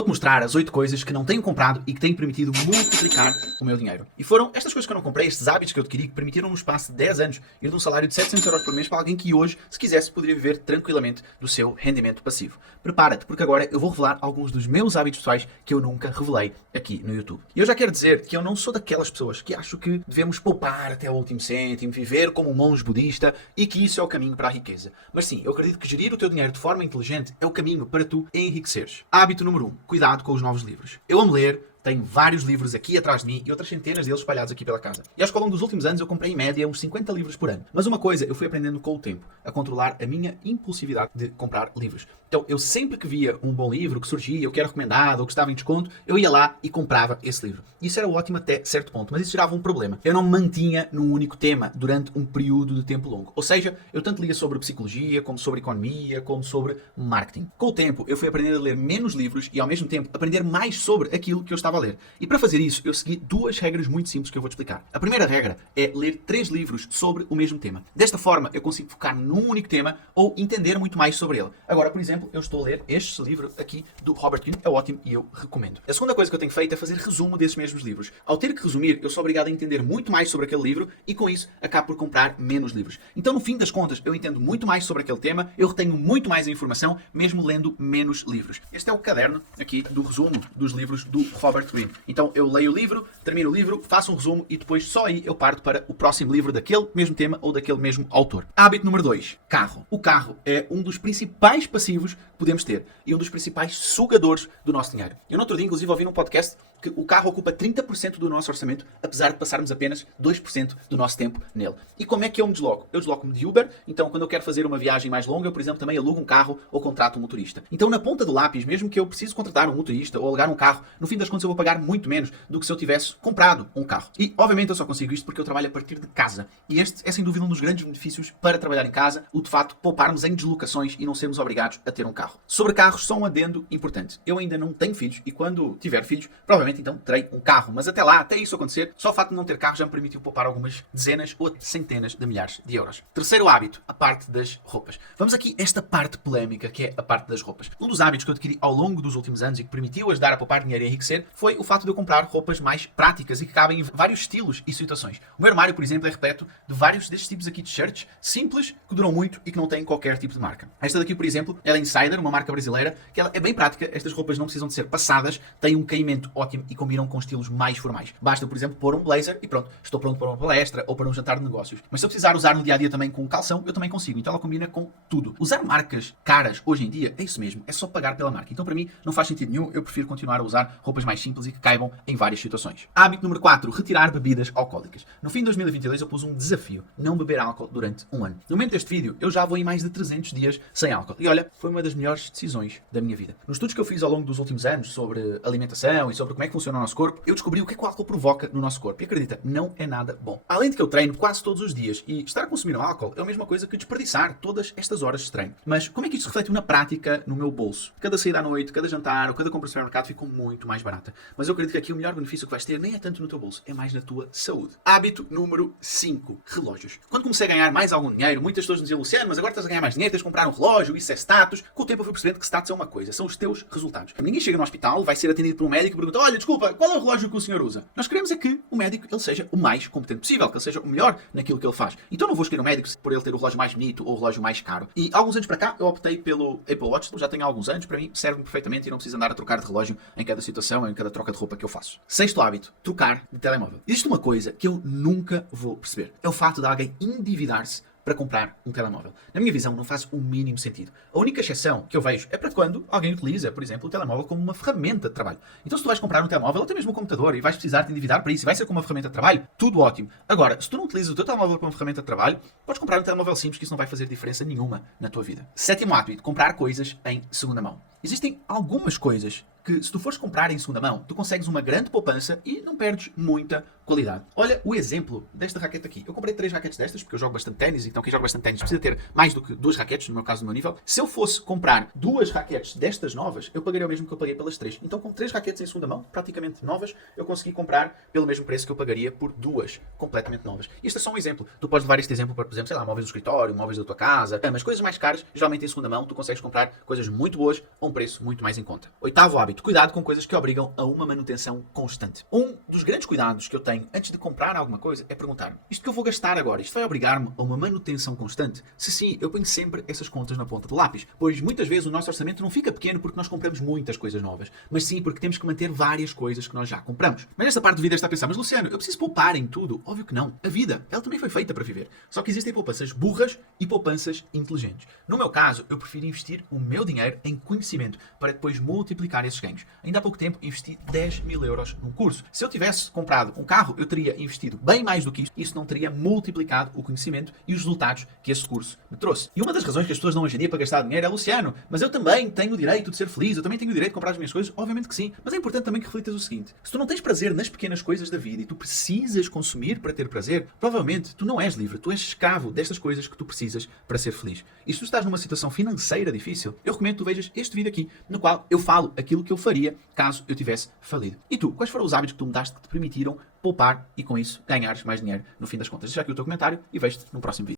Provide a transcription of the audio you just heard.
Vou-te mostrar as 8 coisas que não tenho comprado e que têm permitido multiplicar o meu dinheiro. E foram estas coisas que eu não comprei, estes hábitos que eu adquiri, que permitiram no espaço de 10 anos ir de um salário de 700 euros por mês para alguém que hoje, se quisesse, poderia viver tranquilamente do seu rendimento passivo. Prepara-te, porque agora eu vou revelar alguns dos meus hábitos pessoais que eu nunca revelei aqui no YouTube. E eu já quero dizer que eu não sou daquelas pessoas que acham que devemos poupar até o último cêntimo, viver como um monge budista e que isso é o caminho para a riqueza. Mas sim, eu acredito que gerir o teu dinheiro de forma inteligente é o caminho para tu enriqueceres. Hábito número 1. Cuidado com os novos livros. Eu amo ler, tenho vários livros aqui atrás de mim e outras centenas deles espalhados aqui pela casa. E acho que ao longo dos últimos anos eu comprei em média uns 50 livros por ano. Mas uma coisa eu fui aprendendo com o tempo, a controlar a minha impulsividade de comprar livros. Então eu sempre que via um bom livro que surgia, ou que era recomendado, ou que estava em desconto, eu ia lá e comprava esse livro. E isso era ótimo até certo ponto, mas isso gerava um problema. Eu não me mantinha num único tema durante um período de tempo longo. Ou seja, eu tanto lia sobre psicologia, como sobre economia, como sobre marketing. Com o tempo eu fui aprendendo a ler menos livros e ao mesmo tempo aprender mais sobre aquilo que eu estava a ler. E para fazer isso, eu segui 2 regras muito simples que eu vou te explicar. A primeira regra é ler 3 livros sobre o mesmo tema. Desta forma, eu consigo focar num único tema ou entender muito mais sobre ele. Agora, por exemplo, eu estou a ler este livro aqui do Robert Greene, é ótimo e eu recomendo. A segunda coisa que eu tenho feito é fazer resumo desses mesmos livros. Ao ter que resumir, eu sou obrigado a entender muito mais sobre aquele livro e com isso acabo por comprar menos livros. Então, no fim das contas, eu entendo muito mais sobre aquele tema, eu retenho muito mais a informação, mesmo lendo menos livros. Este é o caderno aqui do resumo dos livros do Robert Greene. Então eu leio o livro, termino o livro, faço um resumo e depois só aí eu parto para o próximo livro daquele mesmo tema ou daquele mesmo autor. Hábito número 2. Carro. O carro é um dos principais passivos que podemos ter e um dos principais sugadores do nosso dinheiro. Eu no outro dia, inclusive, ouvi num podcast que o carro ocupa 30% do nosso orçamento, apesar de passarmos apenas 2% do nosso tempo nele. E como é que eu me desloco? Eu desloco-me de Uber, então quando eu quero fazer uma viagem mais longa, eu, por exemplo, também alugo um carro ou contrato um motorista. Então na ponta do lápis, mesmo que eu precise contratar um motorista ou alugar um carro, no fim das contas eu vou pagar muito menos do que se eu tivesse comprado um carro. E obviamente eu só consigo isto porque eu trabalho a partir de casa. E este é sem dúvida um dos grandes benefícios para trabalhar em casa, o de facto pouparmos em deslocações e não sermos obrigados a ter um carro. Sobre carros, só um adendo importante. Eu ainda não tenho filhos e quando tiver filhos, provavelmente então terei um carro. Mas até lá, até isso acontecer, só o facto de não ter carro já me permitiu poupar algumas dezenas ou centenas de milhares de euros. Terceiro hábito, a parte das roupas. Vamos aqui a esta parte polémica que é a parte das roupas. Um dos hábitos que eu adquiri ao longo dos últimos anos e que permitiu ajudar a poupar dinheiro e enriquecer foi o facto de eu comprar roupas mais práticas e que cabem em vários estilos e situações. O meu armário, por exemplo, é repleto de vários destes tipos aqui de shirts simples, que duram muito e que não têm qualquer tipo de marca. Esta daqui, por exemplo, ela é Insider, uma marca brasileira, que ela é bem prática. Estas roupas não precisam de ser passadas, têm um caimento ótimo e combinam com estilos mais formais. Basta, por exemplo, pôr um blazer e pronto, estou pronto para uma palestra ou para um jantar de negócios. Mas se eu precisar usar no dia-a-dia também com um calção, eu também consigo. Então ela combina com tudo. Usar marcas caras hoje em dia é isso mesmo, é só pagar pela marca. Então para mim não faz sentido nenhum, eu prefiro continuar a usar roupas mais simples e que caibam em várias situações. Hábito número 4, retirar bebidas alcoólicas. No fim de 2022 eu pus um desafio, não beber álcool durante um ano. No momento deste vídeo eu já vou em mais de 300 dias sem álcool. E olha, foi uma das melhores decisões da minha vida. Nos estudos que eu fiz ao longo dos últimos anos sobre alimentação e sobre como é que funciona o nosso corpo, eu descobri o que é que o álcool provoca no nosso corpo. E acredita, não é nada bom. Além de que eu treino quase todos os dias e estar a consumir álcool é a mesma coisa que desperdiçar todas estas horas de treino. Mas como é que isto se reflete na prática no meu bolso? Cada saída à noite, cada jantar ou cada compra no supermercado ficou muito mais barata. Mas eu acredito que aqui o melhor benefício que vais ter nem é tanto no teu bolso, é mais na tua saúde. Hábito número 5, relógios. Quando comecei a ganhar mais algum dinheiro, muitas pessoas me diziam, Luciano, mas agora estás a ganhar mais dinheiro, tens de comprar um relógio, isso é status. Com o tempo eu fui percebendo que status é uma coisa, são os teus resultados. Ninguém chega no hospital, vai ser atendido por um médico e pergunta, olha, desculpa, qual é o relógio que o senhor usa? Nós queremos é que o médico ele seja o mais competente possível, que ele seja o melhor naquilo que ele faz. Então não vou escolher um médico por ele ter o relógio mais bonito ou o relógio mais caro. E há alguns anos para cá eu optei pelo Apple Watch, já tenho há alguns anos, para mim serve-me perfeitamente e não preciso andar a trocar de relógio em cada situação, em cada troca de roupa que eu faço. Sexto hábito, trocar de telemóvel. Existe uma coisa que eu nunca vou perceber, é o facto de alguém endividar-se para comprar um telemóvel. Na minha visão, não faz o mínimo sentido. A única exceção que eu vejo é para quando alguém utiliza, por exemplo, o telemóvel como uma ferramenta de trabalho. Então, se tu vais comprar um telemóvel, ou até mesmo um computador, e vais precisar te endividar para isso, e vai ser como uma ferramenta de trabalho, tudo ótimo. Agora, se tu não utilizas o teu telemóvel como uma ferramenta de trabalho, podes comprar um telemóvel simples, que isso não vai fazer diferença nenhuma na tua vida. Sétimo hábito, comprar coisas em segunda mão. Existem algumas coisas que, se tu fores comprar em segunda mão, tu consegues uma grande poupança e não perdes muita qualidade. Olha o exemplo desta raquete aqui. Eu comprei 3 raquetes destas, porque eu jogo bastante ténis, então quem joga bastante ténis precisa ter mais do que 2 raquetes, no meu caso, no meu nível. Se eu fosse comprar 2 raquetes destas novas, eu pagaria o mesmo que eu paguei pelas 3. Então com 3 raquetes em segunda mão, praticamente novas, eu consegui comprar pelo mesmo preço que eu pagaria por 2 completamente novas. Isto é só um exemplo. Tu podes levar este exemplo para, por exemplo, sei lá, móveis do escritório, móveis da tua casa, mas coisas mais caras, geralmente em segunda mão, tu consegues comprar coisas muito boas ou um preço muito mais em conta. Oitavo hábito, cuidado com coisas que obrigam a uma manutenção constante. Um dos grandes cuidados que eu tenho antes de comprar alguma coisa é perguntar-me, isto que eu vou gastar agora, isto vai obrigar-me a uma manutenção constante? Se sim, eu ponho sempre essas contas na ponta do lápis, pois muitas vezes o nosso orçamento não fica pequeno porque nós compramos muitas coisas novas, mas sim porque temos que manter várias coisas que nós já compramos. Mas nesta parte do vídeo está a pensar, mas Luciano, eu preciso poupar em tudo? Óbvio que não. A vida, ela também foi feita para viver. Só que existem poupanças burras e poupanças inteligentes. No meu caso, eu prefiro investir o meu dinheiro em conhecimento para depois multiplicar esses ganhos. Ainda há pouco tempo investi 10.000 euros num curso. Se eu tivesse comprado um carro, eu teria investido bem mais do que isso. Isso não teria multiplicado o conhecimento e os resultados que esse curso me trouxe. E uma das razões que as pessoas dão hoje em dia para gastar dinheiro é, Luciano, mas eu também tenho o direito de ser feliz, eu também tenho o direito de comprar as minhas coisas. Obviamente que sim, mas é importante também que reflitas o seguinte: se tu não tens prazer nas pequenas coisas da vida e tu precisas consumir para ter prazer, provavelmente tu não és livre, tu és escravo destas coisas que tu precisas para ser feliz. E se tu estás numa situação financeira difícil, eu recomendo que tu vejas este vídeo aqui, no qual eu falo aquilo que eu faria caso eu tivesse falido. E tu, quais foram os hábitos que tu mudaste que te permitiram poupar e com isso ganhares mais dinheiro no fim das contas? Deixa aqui o teu comentário e vejo-te no próximo vídeo.